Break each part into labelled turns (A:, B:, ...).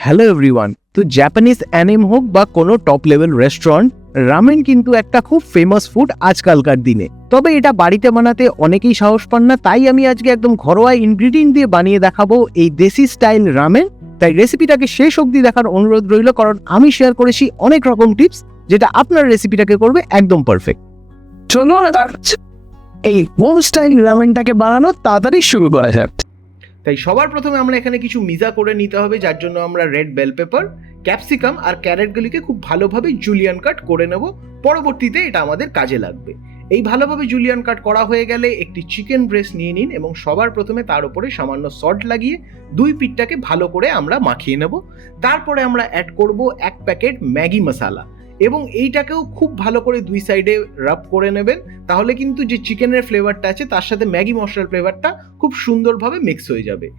A: Hello everyone তো Japanese anime হোক বা কোনো টপ লেভেল রেস্টুরেন্ট রামেন কিন্তু একটা খুব ফেমাস ফুড আজকালকার দিনে। তবে এটা বাড়িতে বানাতে অনেকেই সাহস পান না, তাই আমি আজকে একদম ঘরোয়া ইনগ্রিডিয়েন্ট দিয়ে বানিয়ে দেখাবো এই দেশি স্টাইল রামেন তাই রেসিপিটাকে শেষ অবধি দেখার অনুরোধ রইল, কারণ আমি শেয়ার করেছি অনেক রকম টিপস যেটা আপনার রেসিপিটাকে করবে একদম পারফেক্ট
B: চলো এই হোম স্টাইল রামেনটাকে বানানো তাড়াতাড়ি শুরু করা যাক।
A: তাই সবার প্রথমে আমরা এখানে কিছু মিজা করে নিতে হবে, যার জন্য আমরা রেড বেল পেপার ক্যাপসিকাম আর ক্যারেটগুলিকে খুব ভালোভাবে জুলিয়ান কাট করে নেব। পরবর্তীতে এটা আমাদের কাজে লাগবে। এই ভালোভাবে জুলিয়ান কাট করা হয়ে গেলে একটি চিকেন ব্রেস্ট নিয়ে নিন এবং সবার প্রথমে তার উপরে সামান্য সল্ট লাগিয়ে দুই পিঠটাকে ভালো করে আমরা মাখিয়ে নেব। তারপরে আমরা অ্যাড করব এক প্যাকেট ম্যাগি মশালা। এবং এইটাকেও খুব ভালো করে দুই সাইডে রাব করে নেবেন। তাহলে কিন্তু যে চিকেনের ফ্লেভারটা আছে, তার সাথে ম্যাগি মশলার ফ্লেভারটা খুব সুন্দরভাবে মিক্স হয়ে যাবে।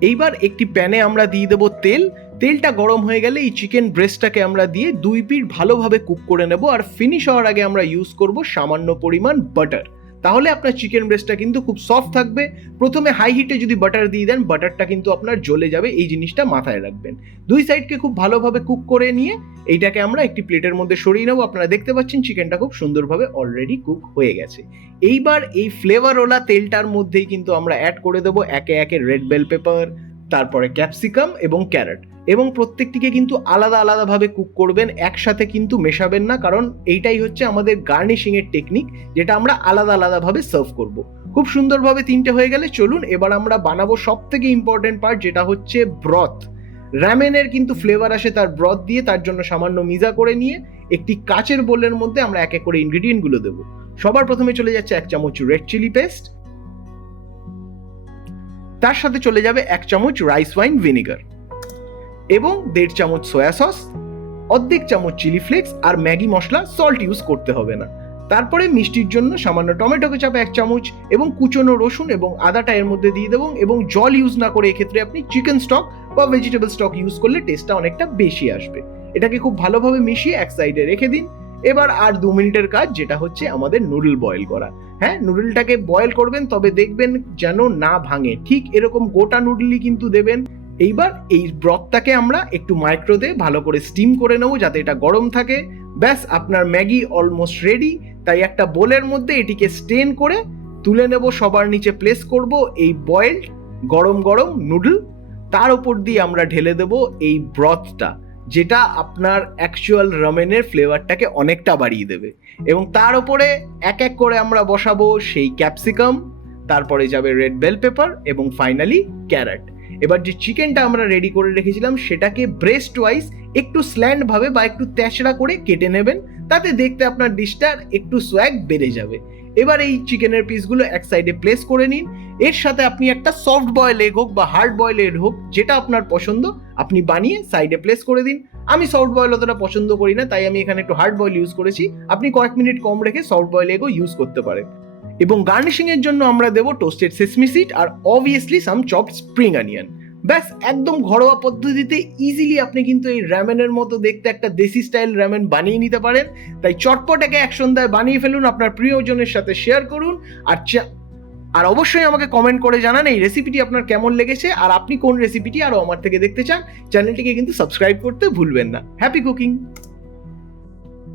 A: এইবার একটি প্যানে আমরা দিয়ে দেবো তেল। তেলটা গরম হয়ে গেলে এই চিকেন ব্রেস্টটাকে আমরা দিয়ে দুই পিঠ ভালোভাবে কুক করে নেব। আর ফিনিশ হওয়ার আগে আমরা ইউজ করব সামান্য পরিমাণ বাটার তাহলে আপনার চিকেন ব্রেস্টটা কিন্তু খুব সফট থাকবে। প্রথমে হাই হিটে যদি বাটার দিয়ে দেন বাটারটা কিন্তু আপনার জ্বলে যাবে, এই জিনিসটা মাথায় রাখবেন। দুই সাইডকে খুব ভালোভাবে কুক করে নিয়ে, এইটাকে আমরা একটি প্লেটের মধ্যে সরিয়ে নেব। আপনারা দেখতে পাচ্ছেন চিকেনটা খুব সুন্দরভাবে অলরেডি কুক হয়ে গেছে। এইবার এই ফ্লেভারওয়ালা তেলটার মধ্যেই কিন্তু আমরা অ্যাড করে দেবো, একে একে রেড বেল পেপার তারপরে ক্যাপসিকাম এবং ক্যারট এবং প্রত্যেকটিকে কিন্তু আলাদা আলাদাভাবে কুক করবেন, একসাথে কিন্তু মেশাবেন না, কারণ এইটাই হচ্ছে আমাদের গার্নিশিংয়ের টেকনিক যেটা আমরা আলাদা আলাদাভাবে সার্ভ করব। খুব সুন্দরভাবে তিনটে হয়ে গেলে চলুন, এবার আমরা বানাবো সব থেকে ইম্পর্টেন্ট পার্ট যেটা হচ্ছে ব্রথ র্যামেনের কিন্তু ফ্লেভার আসে তার ব্রথ দিয়ে, তার জন্য সামান্য মিজা করে নিয়ে, একটি কাচের বোলের মধ্যে আমরা এক এক করে ইনগ্রিডিয়েন্টগুলো দেবো। সবার প্রথমে চলে যাচ্ছে এক চামচ রেড চিলি পেস্ট তার সাথে চলে যাবে এক চামচ রাইস ওয়াইন ভিনেগার এবং দেড় চামচ সয়া সস অর্ধেক চামচ চিলি ফ্লেক্স আর ম্যাগি মশলা সল্ট ইউজ করতে হবে না। তারপরে মিষ্টির জন্য সামান্য টমেটো কেচাপ এক চামচ এবং কুচনো রসুন এবং আদাটা এর মধ্যে দিয়ে দেবো এবং জল ইউজ না করে এক্ষেত্রে আপনি চিকেন স্টক বা ভেজিটেবল স্টক ইউজ করলে টেস্টটা অনেকটা বেশি আসবে। এটাকে খুব ভালোভাবে মিশিয়ে এক সাইডে রেখে দিন। এবার আর দু মিনিটের কাজ যেটা হচ্ছে আমাদের নুডল বয়েল করা। হ্যাঁ নুডলটাকে বয়েল করবেন তবে দেখবেন যেন না ভাঙে। ঠিক এরকম গোটা নুডলই কিন্তু দেবেন। এইবার এই ব্রথটাকে আমরা একটু মাইক্রোতে ভালো করে স্টিম করে নেব যাতে এটা গরম থাকে। ব্যাস, আপনার ম্যাগি অলমোস্ট রেডি তাই একটা বোলের মধ্যে এটিকে স্টেন করে তুলে নেব, সবার নিচে প্লেস করব এই বয়েলড গরম গরম নুডল তার উপর দিয়ে আমরা ঢেলে দেব এই ব্রথটা যেটা আপনার অ্যাকচুয়াল রমেনের ফ্লেভারটাকে অনেকটা বাড়িয়ে দেবে। এবং তার উপরে এক এক করে আমরা বসাবো সেই ক্যাপসিকাম তারপরে যাবে রেড বেল পেপার এবং ফাইনালি ক্যারেট এবার যে চিকেনটা আমরা রেডি করে রেখেছিলাম, সেটাকে ব্রেস্ট ওয়াইজ একটু স্ল্যান্ড ভাবে বা একটু তেচড়া করে কেটে নেবেন। তাতে দেখতে আপনার ডিশটার একটু সোয়াগ বেড়ে যাবে। এবার এই চিকেনের পিসগুলো এক সাইডে প্লেস করে নিন। এর সাথে আপনি একটা সফট বয়েল এগ হোক বা হার্ড বয়েল এগ হোক, যেটা আপনার পছন্দ, আপনি বানিয়ে সাইডে প্লেস করে দিন। আমি সফট বয়েল অতটা পছন্দ করি না, তাই আমি এখানে একটু হার্ড বয়েল ইউজ করেছি। আপনি কয়েক মিনিট কম রেখে সফট বয়েল এগও ইউজ করতে পারেন। এবং গার্নিশিং এর জন্য আমরা দেবো টোস্টেড সেসমি সিড আর obviously some chop spring onion ব্যাস, একদম ঘরোয়া পদ্ধতিতে ইজিলি আপনি কিন্তু এই র্যামেনের মতো দেখতে একটা দেশি স্টাইল র্যামেন বানিয়ে নিতে পারেন। তাই চটপট একে সন্ধ্যায় বানিয়ে ফেলুন, আপনার প্রিয়জনের সাথে শেয়ার করুন আর আর অবশ্যই আমাকে কমেন্ট করে জানান এই রেসিপিটি আপনার কেমন লেগেছে আর আপনি কোন রেসিপিটি আরও আমার থেকে দেখতে চান। চ্যানেলটিকে কিন্তু সাবস্ক্রাইব করতে ভুলবেন না। Happy cooking